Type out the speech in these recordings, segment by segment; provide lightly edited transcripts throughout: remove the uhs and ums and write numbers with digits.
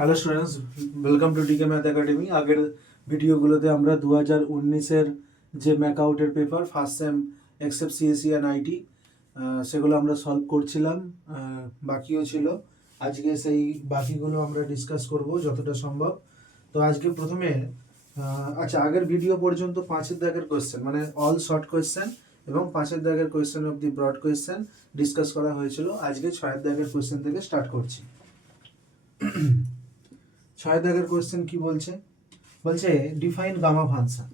Hello students, welcome to DK math academy. আগের ভিডিওগুলোতে আমরা 2019-এর যে ম্যাকআউটের paper first sem except CSC and IT সেগুলো আমরা সলভ করছিলাম, বাকিও ছিল। আজকে সেই বাকিগুলো আমরা ডিসকাস করব যতটা সম্ভব। তো আজকে প্রথমে আচ্ছা, আগের ভিডিও পর্যন্ত 5-এর দাগের কোয়েশ্চেন মানে অল শর্ট কোয়েশ্চেন এবং 5-এর দাগের question of the broad question discuss করা হয়েছিল। আজকে 6-এর দাগের কোয়েশ্চেন থেকে স্টার্ট করছি। 6 দাগের কোশ্চেন কি বলছে? বলছে define gamma function.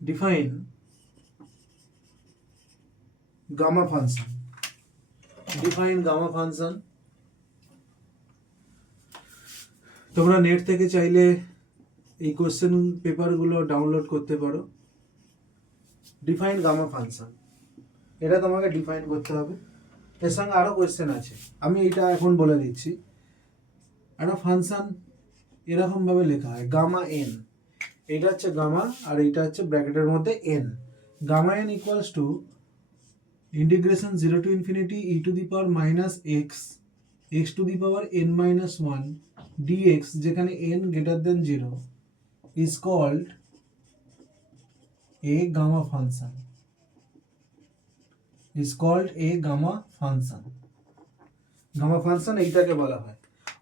Define gamma function. Define gamma function. তোমরা নেট থেকে চাইলে এই কোশ্চেন পেপারগুলো ডাউনলোড করতে পারো। ডিফাইন গামা ফাংশন, এটা তোমাকে ডিফাইন করতে হবে। এর সঙ্গে আরো কোশ্চেন আছে, আমি এটা এখন বলে দিচ্ছি। একটা ফাংশন এরকম ভাবে লেখা হয় গামা এন, এটা হচ্ছে গামা আর এটা হচ্ছে ব্র্যাকেটের মধ্যে n. Gamma n equals to integration 0 to infinity e to the power minus x to the power n minus 1 dx, যেখানে n greater than 0 is called a gamma function. is called a gamma function. Gamma function এইটাকে বলা হয়।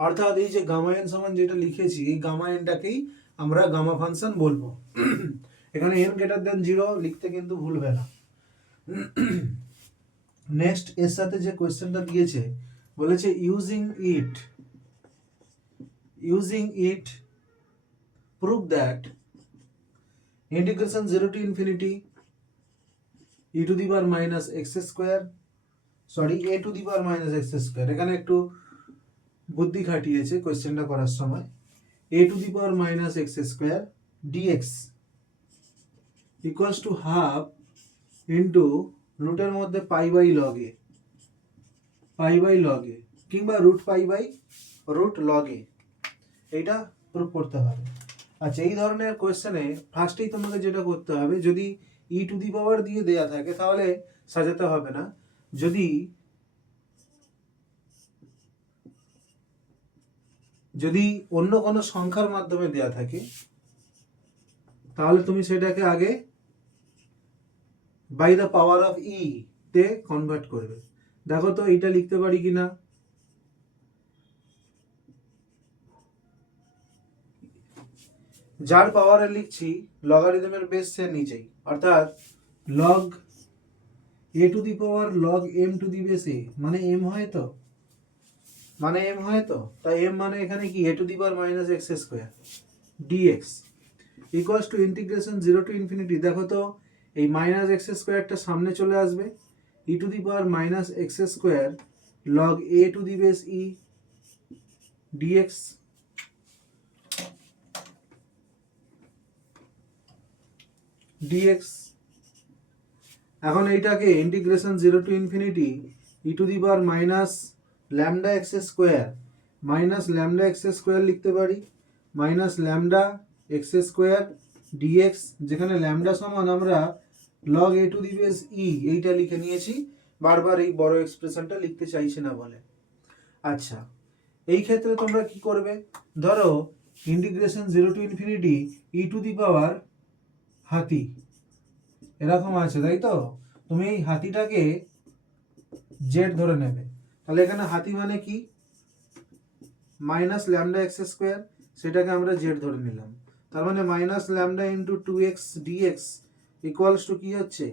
অর্থাৎ এই যে gamma N সমান যেটা লিখেছি, এই গামা এনটাকেই আমরা গামা ফাংশন বলবো। এখানে n greater than 0 লিখতে কিন্তু ভুলবে না। নেক্সট এর সাথে যে কোশ্চেনটা দিয়েছে, বলেছে using it prove that integration 0 to infinity e to the power minus x square a to the power minus x square, এখানে একটু বুদ্ধি খাটিয়েছে কোশ্চেনটা করার সময়। a to the power minus x square dx equals to half into রুটের মধ্যে pi by log a কিংবা root pi by root log a, এইটা প্রুভ করতে হবে। আচ্ছা, এই ধরনের কোয়েশ্চেনে ফার্স্টেই তোমাকে যেটা করতে হবে, যদি ই টু দি পাওয়ার দিয়ে দেয়া থাকে তাহলে সাজাতে হবে না। যদি অন্য কোনো সংখ্যার মাধ্যমে দেয়া থাকে তাহলে তুমি সেটাকে আগে বাই দ্য পাওয়ার অফ ই তে কনভার্ট করবে। দেখো তো এইটা লিখতে পারি কিনা। যার পাওয়ারে লিখছি লগারিদমের বেস সে নিচেই, অর্থাৎ log A to the power log m to the base a মানে এম হয় তো, তাই এম মানে এখানে কি a to the power minus x square dx equals to integration 0 to infinity। দেখো তো এই মাইনাস এক্স স্কোয়ারটা সামনে চলে আসবে, e to the power minus x square log A to the base e dx এখন এইটাকে integration 0 to infinity e to the power minus lambda x square লিখতে পারি, minus lambda x square dx, যেখানে lambda সমান আমরা log A to the base e এইটা লিখে নিয়েছি, বারবার এই বড় এক্সপ্রেশনটা লিখতে চাইছে না বলে। আচ্ছা, এই ক্ষেত্রে তোমরা কি করবে? ধরো integration 0 to infinity e to the power হাতি এরকম আছে, তাই তো? তুমি এই হাতিটাকে জেড ধরে নেবে, তাহলে এখানে হাতি মানে কি মাইনাস ল্যামডা এক্স স্কোয়ার, সেটাকে আমরা জেড ধরে নিলাম। তার মানে minus lambda into 2x dx equals to কি হচ্ছে,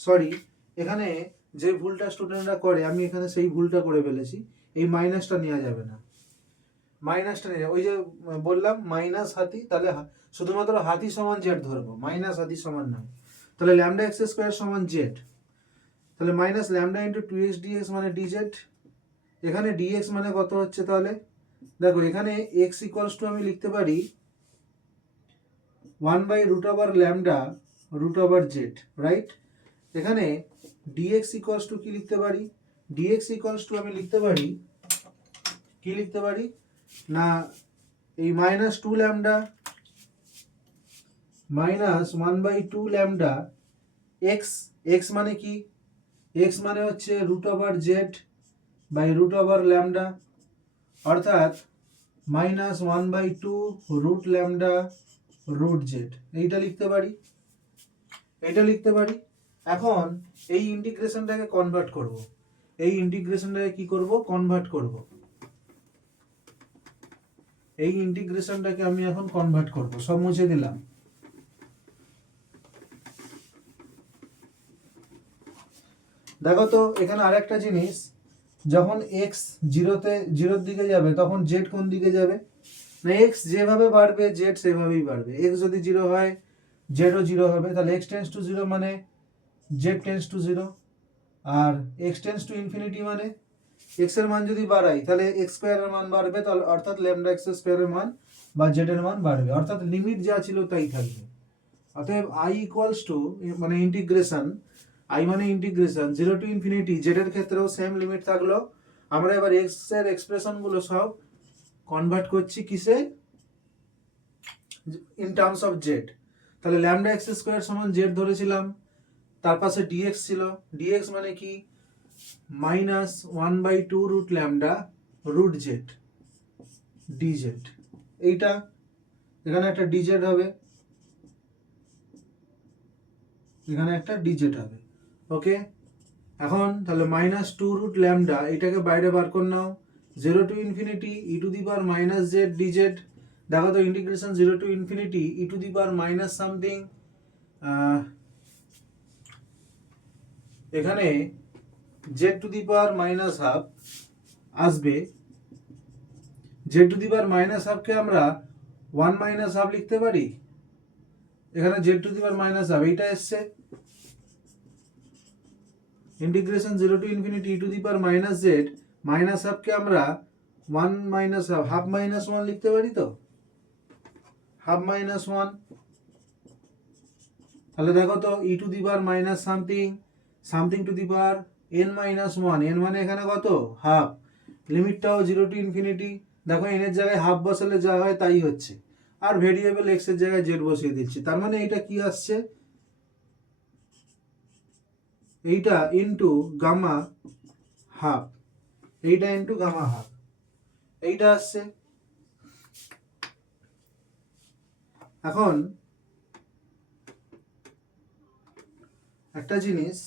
সরি এখানে যে ভুলটা স্টুডেন্টরা করে আমি এখানে সেই ভুলটা করে ফেলেছি। এই মাইনাসটা নেওয়া যাবে না, ওই যে বললাম মাইনাস হাতি, তাহলে শুধুমাত্র হাতি সমান জেড ধরবো, মাইনাস হাতি সমান নয়। তাহলে ল্যামডা এক্স স্কোয়ার সমান জেড, তাহলে minus lambda into 2x dx মানে ডিজেড। এখানে ডিএক্স মানে কত হচ্ছে? তাহলে দেখো এখানে এক্স ইকুয়ালস টু আমি লিখতে পারি 1 by root over lambda root over z, right? এখানে ডিএক্স ইকুয়ালস টু কি লিখতে পারি? ডিএক্স ইকুয়ালস টু আমি লিখতে পারি কি লিখতে পারি না, এই minus 2 lambda minus 1 by 2 lambda x, x মানে কি? এক্স মানে হচ্ছে root over z by root over lambda, অর্থাৎ -1/2 রুট ল্যামডা রুট জেড, এইটা লিখতে পারি, এইটা লিখতে পারি। এখন এই ইন্টিগ্রেশনটাকে কনভার্ট করব, এই ইন্টিগ্রেশনটাকে কি করব, কনভার্ট করব। এই ইন্টিগ্রেশনটাকে আমি এখন কনভার্ট করব, সব মুছে দিলাম। দেখো তো এখানে আরেকটা জিনিস, যখন এক্স জিরোর দিকে যাবে তখন জেড কোন দিকে যাবে, না এক্স যেভাবে বাড়বে জেড সেভাবেই বাড়বে। এক্স যদি 0 হয় জেডও 0 হবে, তাহলে এক্স টেন্স টু 0 মানে জেড টেন্স টু 0, আর এক্স টেন্স টু ইনফিনিটি মানে এক্স এর মান যদি বাড়াই তাহলে এক্স স্কোয়ারের মান বাড়বে, তাহলে অর্থাৎ ল্যামডা এক্স স্কোয়ারের মান বা জেড এর মান বাড়বে, অর্থাৎ লিমিট যা ছিল তাই থাকবে। অতএব আই ইকুয়ালস টু মানে ইন্টিগ্রেশন, আই মানে ইন্টিগ্রেশন 0 টু ইনফিনিটি, জেড এর ক্ষেত্রেও সেম লিমিট থাকলো। আমরা এবার এক্স এর এক্সপ্রেশনগুলো সব কনভার্ট করছি কিসে, ইন টার্মস অফ জেড। তাহলে ল্যামডা এক্স স্কোয়ার সমান জেড ধরেছিলাম, তার পাশে ডিএক্স ছিল, ডিএক্স মানে কি -1/2 root lambda root z dz, এইটা এখানে একটা ডিজেড হবে, এখানে একটা ডিজেড হবে। ওকে, এখন তাহলে -2 রুট ল্যামডা, এটাকে বাইরে বার করে নাও, 0 to infinity e to the power minus z dz. দেখো তো integration 0 to infinity e to the power minus something, এখানে z to the power minus half আসবে, z to the power minus হাফকে আমরা 1 মাইনাস হাফ লিখতে পারি, এখানে z to the power minus half এইটা এসছে, integration 0 to infinity e to the power minus z minus হাফকে আমরা 1 মাইনাস হাফ, হাফ মাইনাস 1 লিখতে পারি, তো হাফ মাইনাস 1, তাহলে দেখো তো e to the power minus something something to the power n minus 1, n মানে এখানে কত হাফ, লিমিটটাও 0 টু ইনফিনিটি, দেখো n এর জায়গায় হাফ বসালে যা হয় তাই হচ্ছে, আর ভেরিয়েবল x এর জায়গায় z বসিয়ে দিচ্ছি, তার মানে এটা কি আসছে, এইটা ইনটু গামা হাফ, এইটা ইনটু গামা হাফ, এইটা আসছে। এখন একটা জিনিস,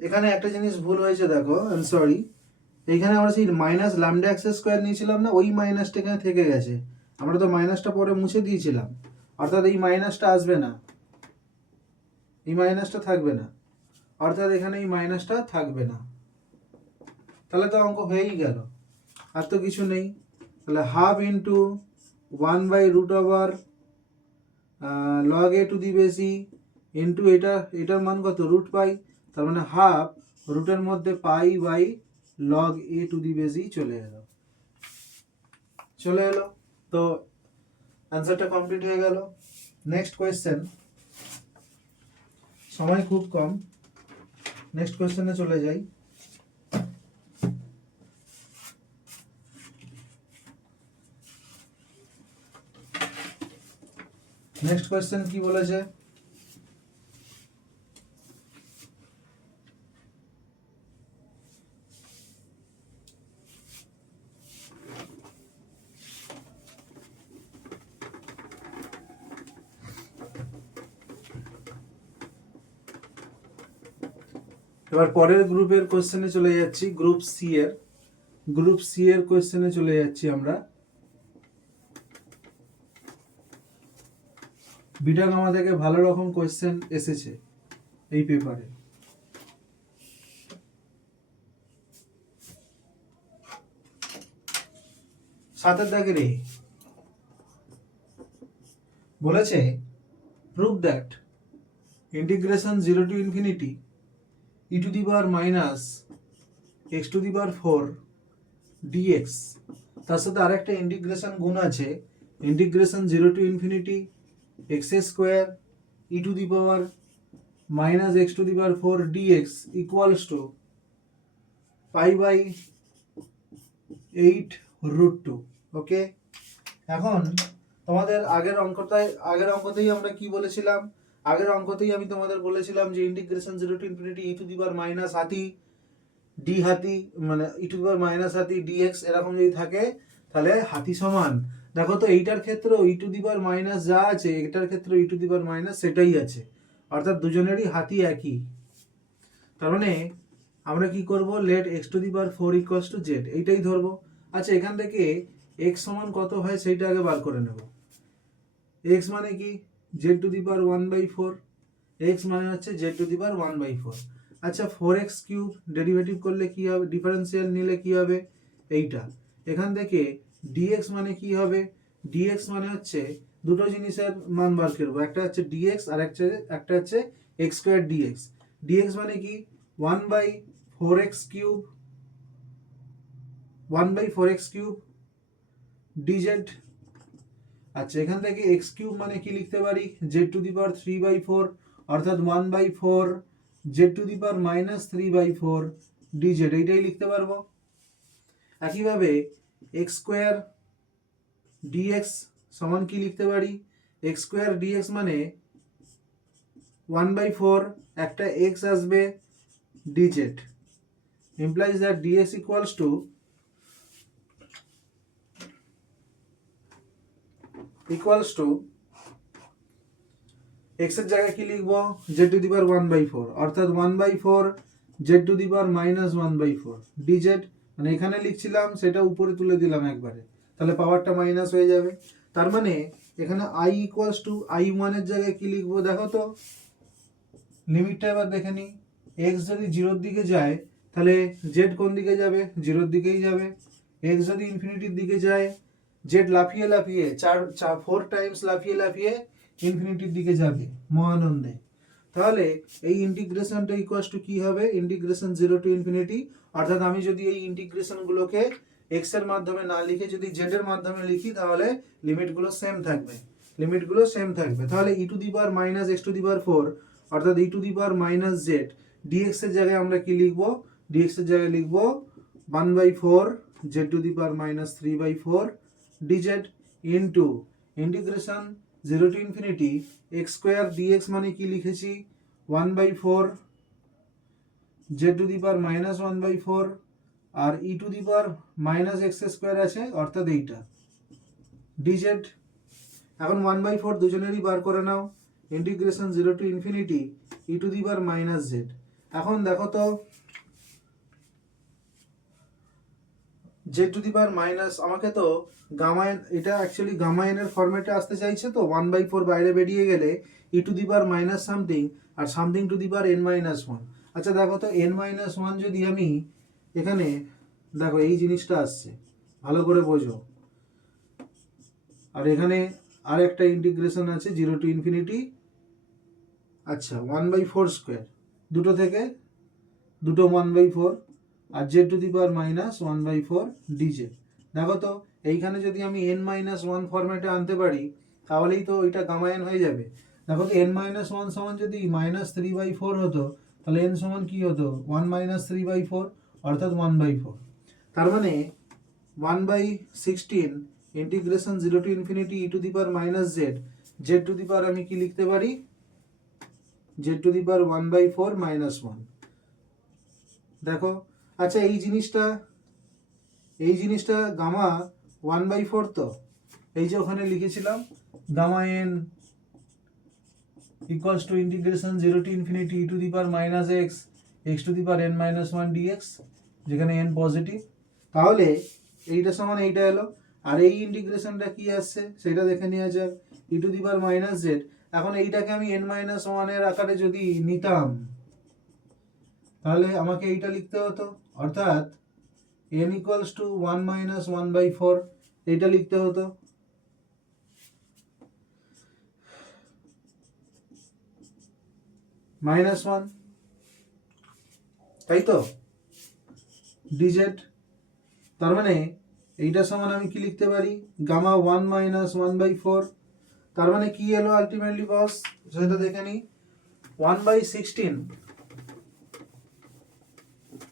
এখানে একটা জিনিস ভুল হয়েছে, দেখো আই এম সরি, এইখানে আমরা সেই মাইনাস ল্যামডা এক্স স্কোয়ার নিয়েছিলাম না, ওই মাইনাসটা এখানে থেকে গেছে, আমরা তো মাইনাসটা পরে মুছে দিয়েছিলাম, অর্থাৎ এই মাইনাসটা আসবে না, এই মাইনাসটা থাকবে না, অর্থাৎ এখানে এই মাইনাসটা থাকবে না, তাহলে তো অঙ্ক হয়েই গেল, আর তো কিছু নেই। তাহলে হাফ ইন্টু 1/√ওভার log A to the base e into এটার মান কত রুট পাই, তার মানে হাফ রুটের মধ্যে pi by log A to the base চলে এলো, তো অ্যান্সারটা কমপ্লিট হয়ে গেল। নেক্সট কোয়েশ্চেন, সময় খুব কম, নেক্সট কোয়েশ্চেনে চলে যাই। নেক্সট কোয়েশ্চেন কি বলেছে, এবার পরের গ্রুপের কোশ্চেনে চলে যাচ্ছি, গ্রুপ সি এর কোশ্চেনে চলে যাচ্ছি আমরা। বিটা গামা থেকে ভালো রকম কোশ্চেন এসেছে এই পেপারে। সাতের দাগের বলেছে prove that integration 0 to infinity e to the power minus x to the power 4 dx, তার সাথে আরেকটা ইন্টিগ্রেশন গুণ আছে, integration 0 to infinity x square e to the power minus x to the power 4 dx equals to π/8√2। Okay, এখন তোমাদের আগের অঙ্কতেই আমরা কি বলেছিলাম, আগের অঙ্কতেই আমি তোমাদের বলেছিলাম যে integration 0 to infinity e to the power minus হাতি ডি হাতি মানে ই টু দি পাওয়ার মাইনাস হাতি ডিএক্স এরকম যদি থাকে তাহলে হাতি সমান, দেখো তো এইটার ক্ষেত্রে ই টু দি পাওয়ার মাইনাস যা আছে এটার ক্ষেত্রে ই টু দি পাওয়ার মাইনাস সেটাই আছে, অর্থাৎ দুজনেরই হাতি একই। তার মানে আমরা কি করব, let x to the power 4 equals to z এইটাই ধরবো। আচ্ছা এখান থেকে এক্স সমান কত হয় সেইটা আগে বার করে নেব। এক্স মানে কি, Z to the power 1/4, x মানে হচ্ছে জেড টু দি পাওয়ার 1/4। আচ্ছা 4x কিউব ডেরিভেটিভ করলে কি হবে, ডিফারেন্সিয়াল নিলে কি হবে এইটা। এখান থেকে dx মানে কি হবে, dx মানে হচ্ছে দুটো জিনিসের মান বার করব, একটা হচ্ছে dx আর একটা হচ্ছে x স্কয়ার dx। dx মানে কি 1/4x cube 1/4x cube dz। আচ্ছা এখান থেকে x কিউব মানে কি লিখতে পারি, z টু দি পাওয়ার 3/4 অর্থাৎ 1/4 z to the power minus 3/4 dz এইটাই লিখতে পারবো। একইভাবে x স্কয়ার dx সমান কি লিখতে পারি, x স্কয়ার dx মানে 1/4 একটা x আসবে dz implies that dx equals to x এর জায়গায় কি লিখবো, z টু দি পাওয়ার 1/4 অর্থাৎ 1/4 z to the power minus 1/4 dz, মানে এখানে লিখছিলাম সেটা উপরে তুলে দিলাম একবারে, তাহলে পাওয়ারটা মাইনাস হয়ে যাবে। তার মানে এখানে i ইকুয়ালস টু i1 এর জায়গায় কি লিখবো, দেখো তো লিমিটটা এবার দেখে নি, x যদি 0 এর দিকে যায় তাহলে z কোন দিকে যাবে, 0 এর দিকেই যাবে। x যদি ইনফিনিটির দিকে যায় z লাফিয়ে লাফিয়ে 4 টাইমস লাফিয়ে লাফিয়ে ইনফিনিটির দিকে যাবে মহানন্দে। তাহলে এই ইন্টিগ্রেশনটা ইকুয়ালস টু কি হবে, ইন্টিগ্রেশন 0 টু ইনফিনিটি, অর্থাৎ আমি যদি এই ইন্টিগ্রেশন গুলোকে x এর মাধ্যমে না লিখে যদি z এর মাধ্যমে লিখি তাহলে লিমিটগুলো সেম থাকবে, তাহলে e to the power minus x to the power 4 অর্থাৎ e to the power minus z dx এর জায়গায় আমরা কি লিখবো, dx এর জায়গায় লিখবো 1/4 z to the power minus 3/4 dz into integration 0 to infinity x square dx মানে কি লিখেছি 1/4 z to the power minus 1/4 আর e to the power minus x square আছে অর্থাৎ এইটা dz। এখন 1/4 দুজনেরই বার করে নাও, integration 0 to infinity e to the power minus z. এখন দেখো তো z to the power minus, আমাকে তো গামা এন, এটা অ্যাকচুয়ালি গামা এন এর ফরম্যাটে আসতে চাইছে, তো 1/4 বাইরে বেরিয়ে গেলে e to the power minus something আর something to the power n-1। আচ্ছা দেখো তো n-1 যদি আমি এখানে, দেখো এই জিনিসটা আসছে ভালো করে বোঝো, আর এখানে আর একটা ইন্টিগ্রেশন আছে 0 টু ইনফিনিটি, আচ্ছা 1/4 স্কয়ার দুটো থেকে দুটো 1/4 আর z to the power minus 1/4 dz। দেখো তো এইখানে যদি আমি n-1 ফরম্যাটে আনতে পারি তাহলেই তো এটা গামা n হয়ে যাবে। দেখো তো n-1 সমান যদি মাইনাস 3/4 হতো তাহলে n সমান কি হতো 1 - 3/4 অর্থাৎ 1/4। তার মানে 1/16 integration 0 to infinity e to the power minus z, z to the power আমি কি লিখতে পারি, জেড টু দি পাওয়ার 1/4 - 1। দেখো আচ্ছা এই জিনিসটা গামা 1/4, তো এই যে ওখানে লিখেছিলাম gamma n equals to integration 0 to infinity e to the power minus x x to the power n-1 dx, যেখানে n পজিটিভ। তাহলে এইটা সমান এইটা এলো, আর এই ইন্টিগ্রেশনটা কি আসছে সেটা দেখে নেওয়া যাক, e to the power minus z. এখন এইটাকে আমি n-1 এর আকারে যদি নিতাম তাহলে আমাকে এইটা লিখতে হতো, অর্থাৎ n ইকুয়ালস টু 1 - 1/4 এইটা লিখতে হতো। -1 তাই তো dz। তার মানে এইটা সমান আমি কি লিখতে পারি গামা 1 - 1/4। তার মানে কি এলো আলটিমেটলি বস, সেটা দেখে নি 1/16।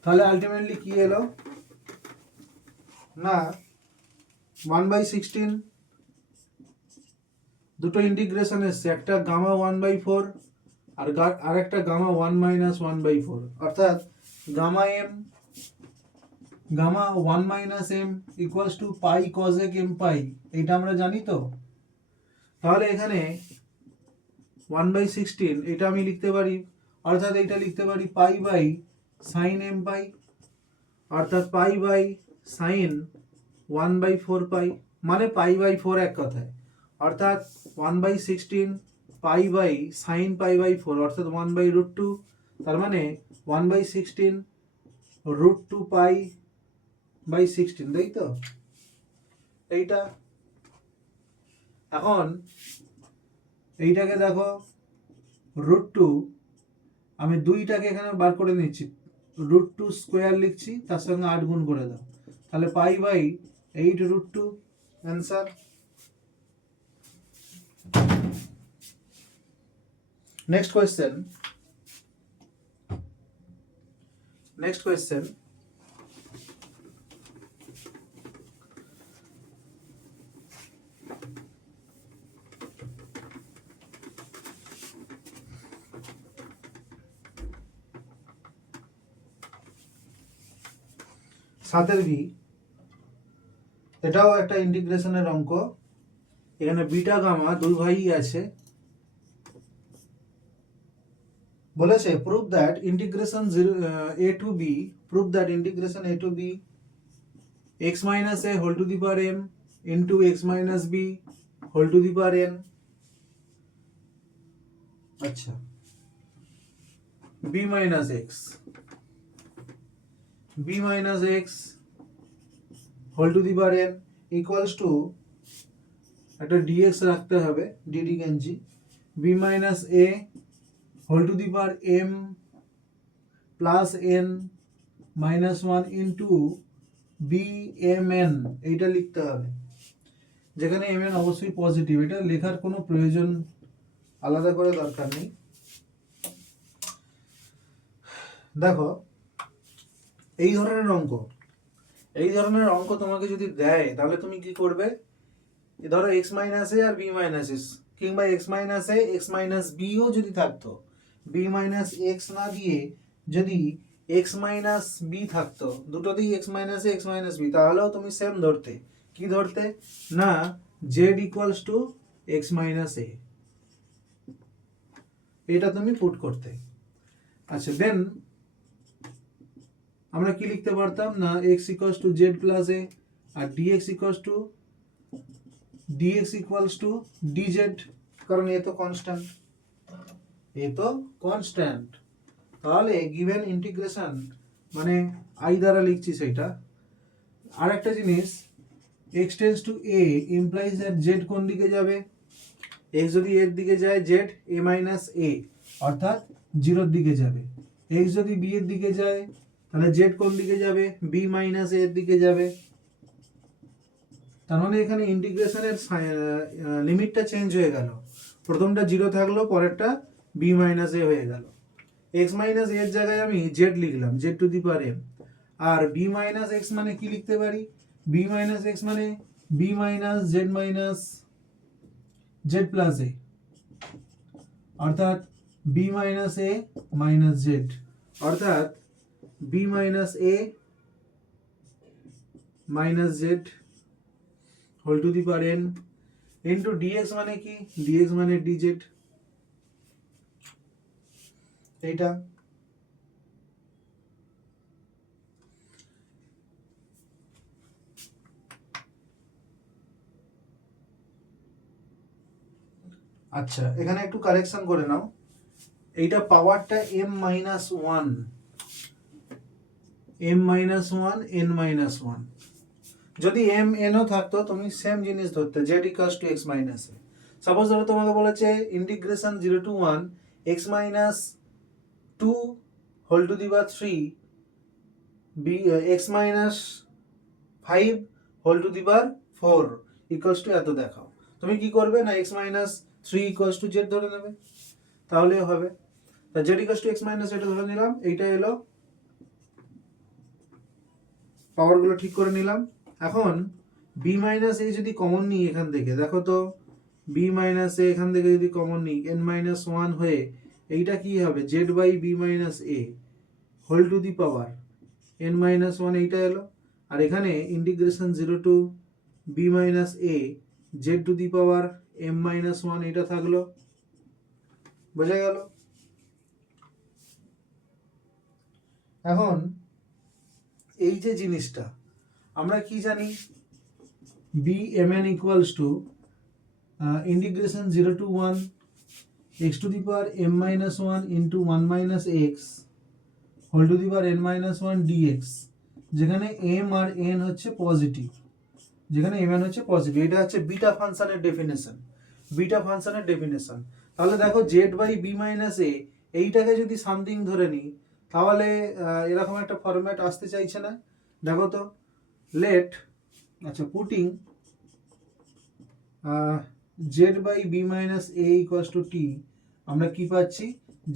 তাহলে আলটিমেটলি কি এলো না 1/16 দুটো ইন্টিগ্রেশন এসছে, একটা গামা 1/4 আর একটা গামা 1 মাইনাস 1/4, অর্থাৎ gamma m, gamma 1 minus m equals to pi cosec m pi, এইটা আমরা জানি তো। তাহলে এখানে 1/16 এটা আমি লিখতে পারি, অর্থাৎ এইটা লিখতে পারি পাই বাই সাইন এম পাই, অর্থাৎ পাই বাই সাইন 1/4 পাই, মানে পাই বাই 4 এক কথায়, অর্থাৎ 1/16 pi by sine pi by 4, অর্থাৎ 1/√2, তার মানে 1/16 √2 পাই বাই 16, তাই তো এইটা। এখন এইটাকে দেখো √2, আমি 2টাকে এখানে বার করে নিচ্ছি, √2 স্কোয়ার লিখছি, তার সঙ্গে 8 গুণ করে দাও, তাহলে pi by 8√2 answer. Next question, সাতের বি, এটাও একটা ইন্টিগ্রেশনের অঙ্ক। এখানে বিটা গামা দুই ভাই আছে, বলেছে prove that integration a to b, prove that integration a to b x minus a whole to the power m into x minus b whole to the power n। আচ্ছা, b minus x whole to the power n equals to একটা dx রাখতে হবে, dd গেঞ্জি, b minus a whole to the power m plus n minus 1 into bmn, এইটা লিখতে হবে, যেখানে mn অবশ্যই পজিটিভ, এটা লেখার কোনো প্রয়োজন আলাদা করে দরকার নেই। দেখো এই ধরনের অঙ্ক তোমাকে যদি দেয়, তাহলে তুমি কি করবে, ধরো x minus a R b minus S, কিংবা x minus a x minus bio যদি থাকতো, b মাইনাস এক্স না দিয়ে যদি x মাইনাস বি থাকতো, দুটোতেই x minus a x minus b, তাহলেও তুমি সেম ধরতে, কি ধরতে না, z equals to x minus a, এটা তুমি পুট করতে। আচ্ছা, দেন আমরা কি লিখতে পারতাম না, x equals to z plus a, আর dx ইকুয়ালস টু dz, কারণ এ তো কনস্ট্যান্ট, তাহলে গিভেন ইন্টিগ্রেশন মানে i দ্বারা লিখছি সেটা। আর একটা জিনিস, x tends to a implies that z কোন দিকে যাবে, x যদি এর দিকে যায় z a মাইনাস a, অর্থাৎ 0 দিকে যাবে, x যদি b এর দিকে যায় তাহলে z কোন দিকে যাবে, b মাইনাস a এর দিকে যাবে। তার মানে এখানে ইন্টিগ্রেশনের লিমিটটা চেঞ্জ হয়ে গেল, প্রথমটা 0 থাকলো, পরেরটা b মাইনাস a হয়ে গেল, x মাইনাস a এর জায়গায় আমি z লিখলাম, z to the power m, আর b মাইনাস x মানে কি লিখতে পারি, b মাইনাস x মানে b minus z plus a, অর্থাৎ b minus a minus z, অর্থাৎ b minus a minus z whole to the power n into dx মানে কি, dx মানে dz, এইটা। আচ্ছা, এখানে একটু কারেকশন করে নাও, এইটা পাওয়ারটা m minus 1, m minus 1 n minus 1, যদি m n ও থাকতো তুমি সেম জিনিস ধরতে, z equals to x minus a। Suppose ধরো তোমাকে বলেছে integration 0 to 1 x minus 2 whole to the power 3 b x minus 5 whole to the power 4 equals to এত দেখাও, তুমি কি করবে না, x minus 3 equals to z ধরে নেবে, তাহলে হবে, তা z equals to x minus এটা ধরে নিলাম, এইটা এলো, পাওয়ারগুলো ঠিক করে নিলাম। এখন b মাইনাস a যদি কমন নিই এখান থেকে, দেখো তো b মাইনাস a এখান থেকে যদি কমন নিই, n মাইনাস 1 হয়ে এইটা কি হবে z by b minus a whole to the power n minus one, এইটা এলো। আর এখানে integration zero to b minus a z to the power m minus one, এটা থাকলো। বোঝা গেল? এখন এই যে জিনিসটা আমরা কি জানি, b m n equals to integration zero to one x to the power m minus one into one minus x whole to the power n minus one dx, যেখানে এম আর এন হচ্ছে পজিটিভ, যেখানে m n হচ্ছে positive. এটা হচ্ছে beta ফাংশনের definition, beta ফাংশনের definition. তাহলে দেখো জেড বাই বি মাইনাস এ এইটাকে যদি সামথিং ধরে নিই, তাহলে এরকম একটা ফরম্যাট আসতে চাইছে না। দেখো তো, লেট, আচ্ছা putting z by b minus a equals to t, আমরা কি পাচ্ছি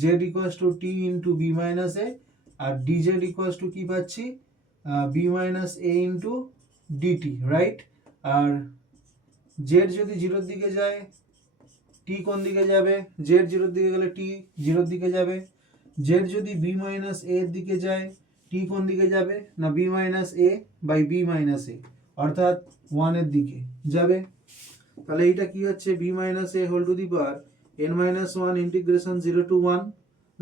z equals to t into b minus a, আর ডিজেড ইকুয়ালস টু কি পাচ্ছি b minus a into dt, right? আর জেড যদি জিরোর দিকে যায় টি কোন দিকে যাবে, জেড জিরোর দিকে গেলে টি জিরোর দিকে যাবে। জেড যদি বি মাইনাস এ এর দিকে যায় টি কোন দিকে যাবে না b minus a by b minus a, অর্থাৎ ওয়ানের দিকে যাবে। তাহলে এইটা কি হচ্ছে b minus a whole to the power n minus one integration zero to one.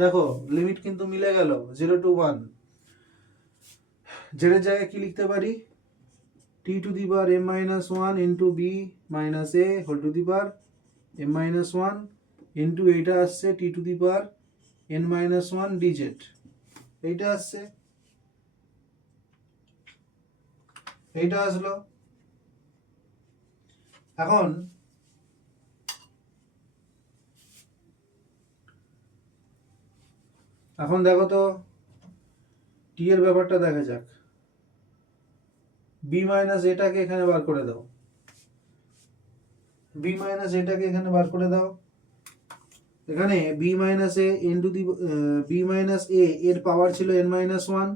দেখো লিমিট কিন্তু মিলে গেল, জিরো টু ওয়ান। জেডের জায়গায় কি লিখতে পারি, t to the power m minus one into b minus a whole to the power m minus one into এইটা আসছে t to the power n minus one dz, এইটা আসছে, এইটা আসলো। এখন এখন দেখো তো টি এর ব্যাপারটা দেখা যাক। বি মাইনাস এটাকে এখানে বার করে দাও, বি মাইনাস এটাকে এখানে বার করে দাও। এখানে b minus a n to the b minus a এর পাওয়ার ছিল n minus one,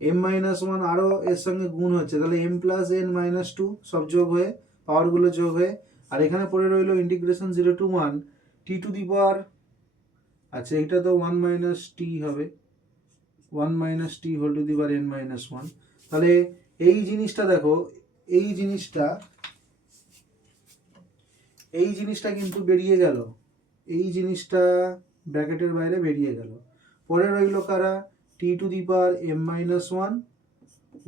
m minus one আরও এর সঙ্গে গুণ হচ্ছে, তাহলে m plus n minus two, সব যোগ হয়ে পাওয়ারগুলো যোগ হয়ে, আর এখানে পড়ে রইলো integration zero to one t to the power, আচ্ছা এটা তো ওয়ান মাইনাস টি হবে, one minus t whole to the power n minus one. তাহলে এই জিনিসটা দেখো, এই জিনিসটা কিন্তু বেরিয়ে গেল, এই জিনিসটা ব্র্যাকেটের বাইরে বেরিয়ে গেল। পরে রইল কারা, t to the power m minus one,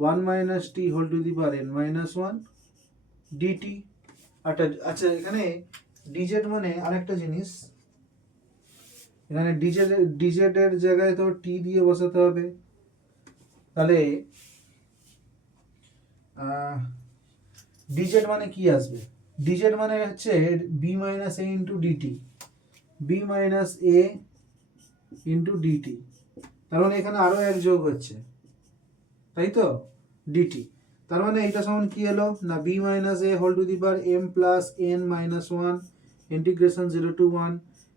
one minus t whole to the power n minus one dt. আচ্ছা এখানে ডিজেড মানে আরেকটা জিনিস, এখানে ডিজেড এর জায়গায় তো টি দিয়ে বসাতে হবে। তাহলে ডিজেড মানে কি আসবে, ডিজেড মানে হচ্ছে b minus a into DT, B minus a into DT, তার মানে এখানে আরো এক যোগ হচ্ছে, তাই তো, ডিটি। তার মানে এইটা সমান কি এলো না b minus a whole to the power m plus n minus one integration zero to one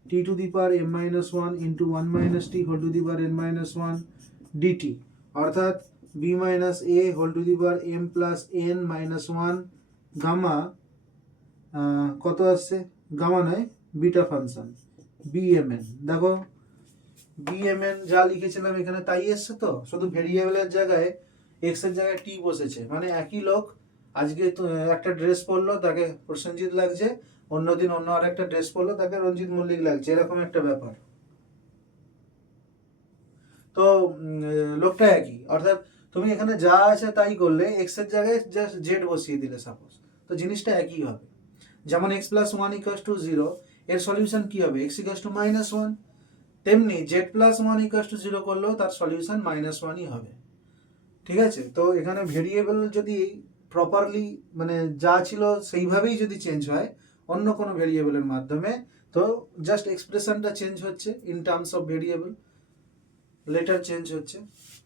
t to the power m minus one into one minus t whole to the power n minus one dt, অর্থাৎ b minus a whole to the power m plus n minus one gamma, কত আসছে gamma নয় beta function বিএমএন। দেখো বিএমএন যা লিখেছিলাম এখানে তাই এসছে তো, শুধু ভেরিয়েবলের জায়গায় এক্স এর জায়গায় টি বসেছে, মানে একই লোক আজকে তো একটা ড্রেস পরলো তাকে প্রসেনজিৎ লাগছে, অন্যদিন অন্য আর একটা ড্রেস পরলো তাকে রঞ্জিত মল্লিক লাগছে, এরকম একটা ব্যাপার। তো লোকটা একই, অর্থাৎ তুমি এখানে যা আছে তাই করলে, এক্স এর জায়গায় জাস্ট জেড বসিয়ে দিলে সাপোজ, তো জিনিসটা একই হবে। যেমন x plus one equals to zero, এর সলিউশন কি হবে x equals to minus one, তেমনি z plus one equals to zero করলেও তার সলিউশন মাইনাস ওয়ানই হবে। ঠিক আছে, তো এখানে ভেরিয়েবল যদি প্রপারলি মানে যা ছিল সেইভাবেই যদি চেঞ্জ হয় অন্য কোনো ভেরিয়েবলের মাধ্যমে, তো জাস্ট এক্সপ্রেশনটা চেঞ্জ হচ্ছে in terms of variable, letter change হচ্ছে,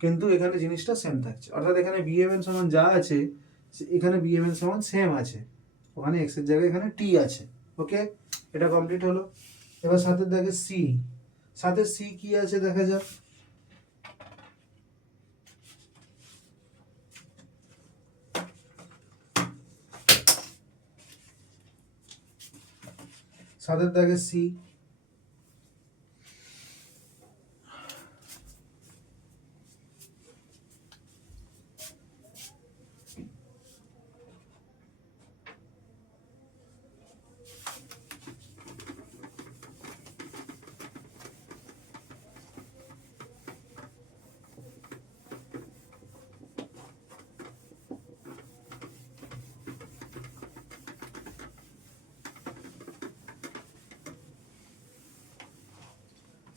কিন্তু এখানে জিনিসটা সেম থাকছে। অর্থাৎ এখানে বিএমএন সমান যা আছে এখানে বিএমএন সমান সেম আছে, ওখানে এক্স এর জায়গায় এখানে টি আছে। ওকে, এটা কমপ্লিট হলো। এবার সাথে দেখে সি, সাথে সি কি আছে দেখা যাক। সাথে দেখে সি,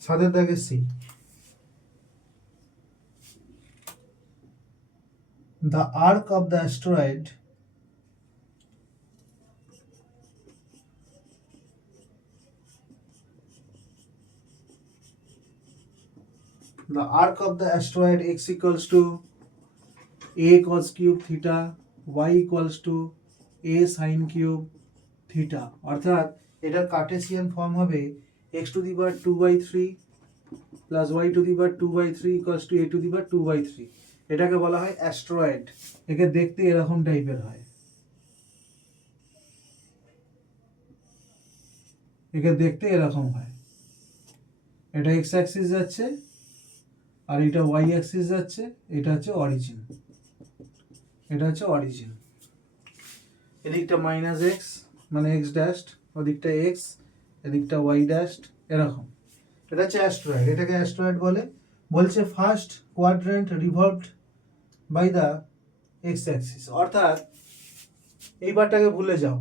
সাতের দাগে C, the arc of the asteroid x equals to a cos cube theta, y equals to a sin cube theta, অর্থাৎ এটার কার্টেসিয়ান ফর্ম হবে x to the power 2/3 plus y to the power 2/3 equals to a to the power 2/3। এটাকে বলা হয় asteroid. একে দেখতে এরকম টাইপের হয়, একে দেখতে এরকম হয়। এটা এক্স অ্যাক্সিস যাচ্ছে আর এটা ওয়াই অ্যাক্সিস যাচ্ছে, এটা হচ্ছে অরিজিন, এটা হচ্ছে অরিজিন। এদিকটা মাইনাস এক্স মানে এক্স ড্যাশড, ওদিকটা এক্স, এদিকটা ওয়াই ড্যাশড, এরকম। এটা হচ্ছে অ্যাস্ট্রয়েড, এটাকে অ্যাস্ট্রয়েড বলে। বলছে first quadrant revolved by the x axis, অর্থাৎ এইবারটাকে ভুলে যাও।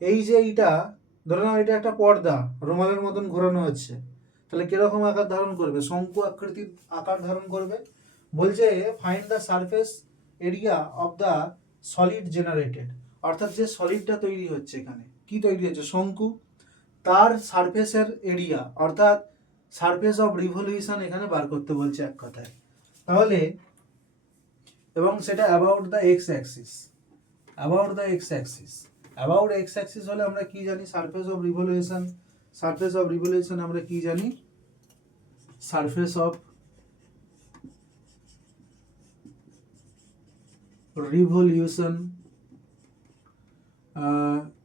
এই যে এইটা ধরে নাও এটা একটা পর্দা রোমালের মতন ঘোরানো হচ্ছে, তাহলে কিরকম আকার ধারণ করবে? শঙ্কু আকৃতির আকার ধারণ করবে। বলছে find the surface area of the solid generated, অর্থাৎ যে সলিডটা তৈরি হচ্ছে, এখানে কি তৈরি হচ্ছে? শঙ্কু, তার সারফেসের এরিয়া অর্থাৎ সারফেস অফ রিভলিউশন এখানে বার করতে বলছে এক কথায়। তাহলে এবং সেটা about the x Axis, about the x Axis, about x Axis হলে আমরা কি জানি? Surface of revolution, surface of revolution আমরা কি জানি? Surface of revolution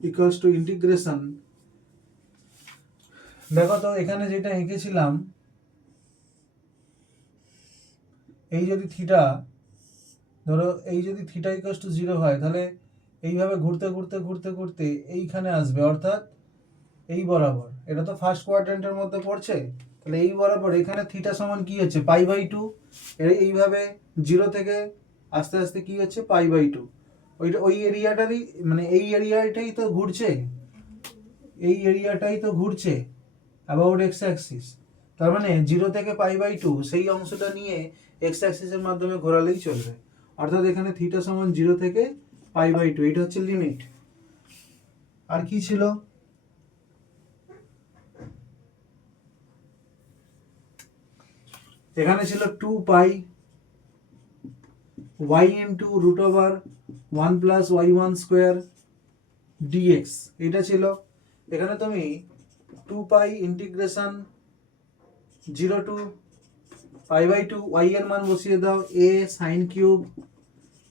equals to integration. দেখো তো এখানে যেটা এঁকেছিলাম, এই যদি থিটা, ধরো এই যদি থিটা ইকুয়ালস টু 0 হয়, তাহলে এইভাবে ঘুরতে ঘুরতে ঘুরতে ঘুরতে এইখানে আসবে, অর্থাৎ এই বরাবর। এটা তো ফার্স্ট কোয়াড্রেন্টের মধ্যে পড়ছে, তাহলে এই বরাবর এখানে থিটা সমান কি হচ্ছে? π/2। এইভাবে 0 থেকে আস্তে আস্তে কি হচ্ছে? π/2। ওইটা ওই এরিয়াটারই মানে এই এরিয়াটাই তো ঘুরছে, এই এরিয়াটাই তো ঘুরছে অ্যাবাউট এক্স অ্যাক্সিস। তার মানে 0 থেকে π/2 সেই অংশটা নিয়ে এক্স অ্যাক্সিসের মাধ্যমে ঘোরালেই চলবে। অর্থাৎ এখানে থিটা সমান 0 থেকে π/2, এটা হচ্ছে লিমিট। আর কি ছিল? এখানে ছিল 2π y into root over 1 plus y1 square dx, এটা ছিল। এখানে তুমি 2π ইন্টিগ্রেশন 0 টু π/2 y এর মান বসিয়ে দাও, a সাইন কিউব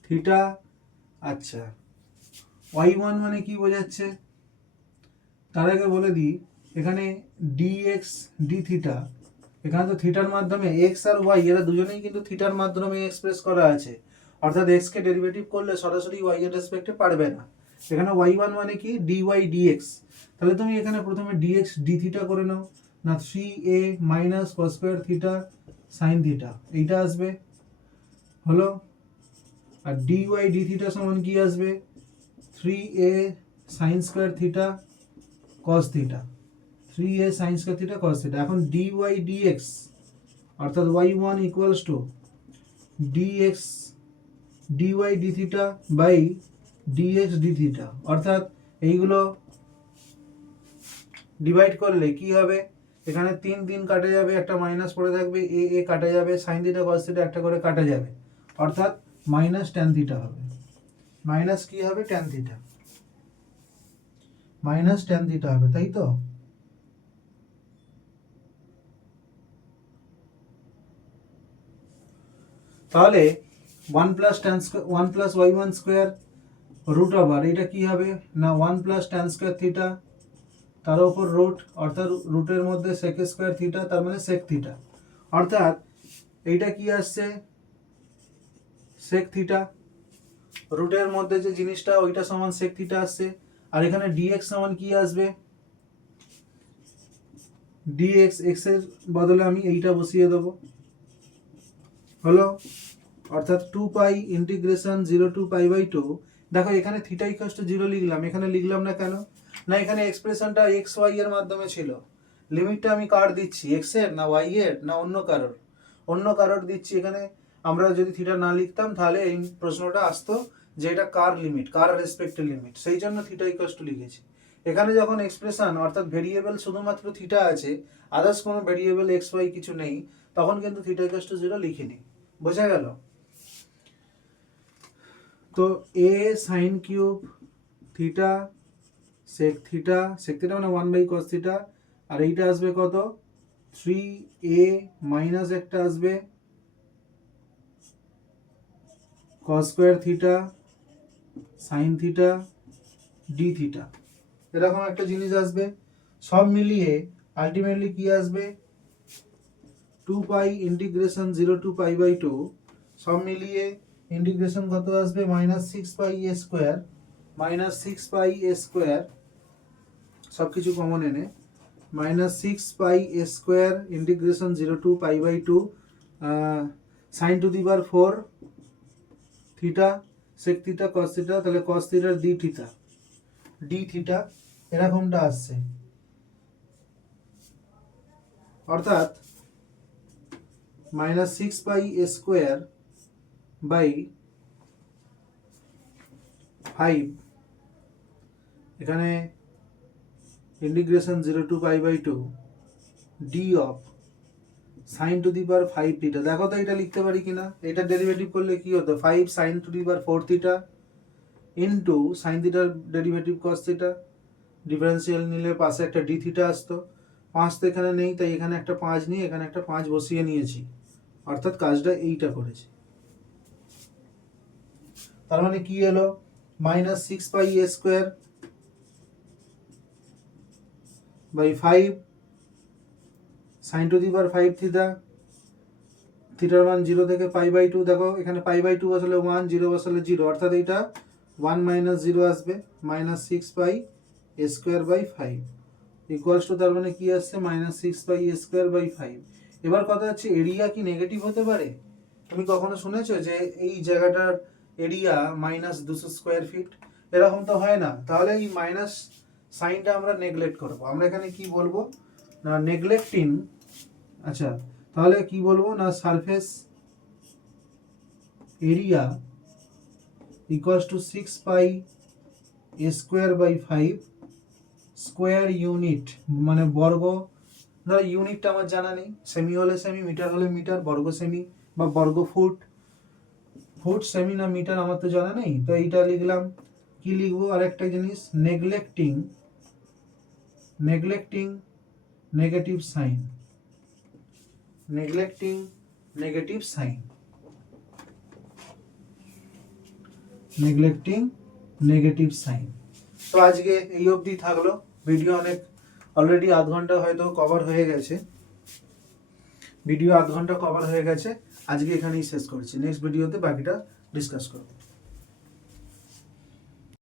থিটা। আচ্ছা, y1 মানে কি বোঝাচ্ছে? তার আগে বলে দিই, এখানে dx d থিটা, এখানে তো থিটার মাধ্যমে x আর y এরা দুজনেই কিন্তু থিটার মাধ্যমে এক্সপ্রেস করা আছে, অর্থাৎ x কে ডেরিভেটিভ করলে সরাসরি y এর রেসপেক্টে পারবে না। এখানে y1 মানে কি? dy dx। তাহলে তুমি এখানে প্রথমে dx d থিটা করে নাও না, 3a minus cos square theta sin theta, এইটা আসবে হলো। আর dy d থিটা সমান কি আসবে? 3a sin square theta cos theta, 3a sin square theta cos theta. এখন dy dx অর্থাৎ y1 equals to dx dy d theta by dx d theta, অর্থাৎ এইগুলো ডিভাইড করলে কি হবে? এখানে 3 3 কাটা যাবে, একটা মাইনাস পড়ে থাকবে, এ এ কাটা যাবে, sin থিটা cos থিটা একটা করে কাটা যাবে, অর্থাৎ মাইনাস tan থিটা হবে। মাইনাস কি হবে? tan theta, minus tan theta হবে, তাই তো? তাহলে 1 plus y1 square root over এটা কি হবে না 1 প্লাস tan স্কোয়ার থিটা, তার উপর রুট, অর্থাৎ রুটের মধ্যে sec স্কোয়ার থিটা, তার মানে sec থিটা। অর্থাৎ এইটা কি আসছে? sec theta. রুটের মধ্যে যে জিনিসটা ওইটা সমান sec থিটা আসছে। আর এখানে dx সমান কি আসবে? dx, x এর বদলে আমি এইটা বসিয়ে দেবো, হলো। অর্থাৎ 2π ইন্টিগ্রেশন 0 টু π/2। দেখো এখানে থিটা ইকুয়ালস টু 0 লিখলাম, এখানে লিখলাম না কেন? না এখানে এক্সপ্রেশনটা এক্স ওয়াই এর মাধ্যমে ছিল, লিমিটটা আমি কার দিচ্ছি, এক্স এর না ওয়াই এর না অন্য কারোর দিচ্ছি। এখানে আমরা যদি থিটা না লিখতাম তাহলে এই প্রশ্নটা আসতো যে এটা কার লিমিট, কার রেসপেক্টের লিমিট, সেই জন্য থিটা ইকুয়ালস টু লিখেছি। এখানে যখন এক্সপ্রেশন অর্থাৎ ভেরিয়েবল শুধুমাত্র থিটা আছে, আদার্স কোনো ভেরিয়েবল এক্স ওয়াই কিছু নেই, তখন কিন্তু থিটা ইকুয়ালস টু 0 লিখিনি। বোঝা গেল? তো a sine cube theta sec theta মানে 1/cos থিটা, আর এইটা আসবে কত 3a মাইনাস একটা আসবে cos square theta sine theta D theta, এরকম একটা জিনিস আসবে। সব মিলিয়ে আলটিমেটলি কি আসবে 2 pi integration 0 to pi by 2, সব মিলিয়ে ইন্টিগ্রেশন কত আসবে -6 পাই এ স্কয়ার, সব কিছু কমন এনে -6 pi a square integration 0 to pi by 2 sine to the power 4 theta sec theta cos theta, তাহলে কস থিটার ডি থিটা এরকমটা আসছে। অর্থাৎ -6 পাই এ স্কয়ার বাই 5, এখানে integration 0 to pi by 2 d of sine to the power 5 theta. দেখো তো এটা লিখতে পারি কিনা, এটা ডেরিভেটিভ করলে কি হতো 5 sine to the power 4 theta into sine থিটার ডেরিভেটিভ কস থিটা, ডিফারেন্সিয়াল নিলে পাশে একটা ডি থিটা আসতো, 5 তো এখানে নেই তাই এখানে একটা 5 নিয়ে এখানে একটা 5 বসিয়ে নিয়েছি, অর্থাৎ কাজটা এইটা করেছি। তার মানে কি এলো -6 pi a square by 5 sine to the power 5 theta, থিটার মান 0 থেকে পাই বাই 2, দেখো এখানে পাই বাই 2 বসালে 1, 0 বসালে 0, অর্থাৎ এইটা 1 মাইনাস 0 আসবে, -6 pi a square by 5 equals to, তার মানে কি আসছে -6 পাই এ স্কয়ার বাই 5। এবার কথা হচ্ছে এরিয়া কি নেগেটিভ হতে পারে? তুমি কখনো শুনেছো যে এই জায়গাটার এরিয়া -200 স্কয়ার ফিট? এরকম তো হয় না। তাহলে এই মাইনাস সাইনটা আমরা নেগলেক্ট করবো। আমরা এখানে কি বলবো না নেগলেক্টিং, আচ্ছা তাহলে কি বলবো না surface area equals to 6 pi a square by 5 square unit, মানে বর্গ, ধরো ইউনিটটা আমার জানা নেই, সেমি হলে সেমি, মিটার হলে মিটার, বর্গ সেমি বা বর্গ ফুট, ফুট সেমি না মিটার আমার তো জানা নেই, তো এইটা লিখলাম। কি লিখবো আরেকটা জিনিস, neglecting negative sign, neglecting negative sign, neglecting negative sign. তো আজকে এই অবধি থাকলো ভিডিও, অনেক অলরেডি আধ ঘন্টা হয়তো কভার হয়ে গেছে, ভিডিও আধ ঘন্টা কভার হয়ে গেছে, আজকে এখানেই শেষ করছি, নেক্সট ভিডিওতে বাকিটা ডিসকাস করব।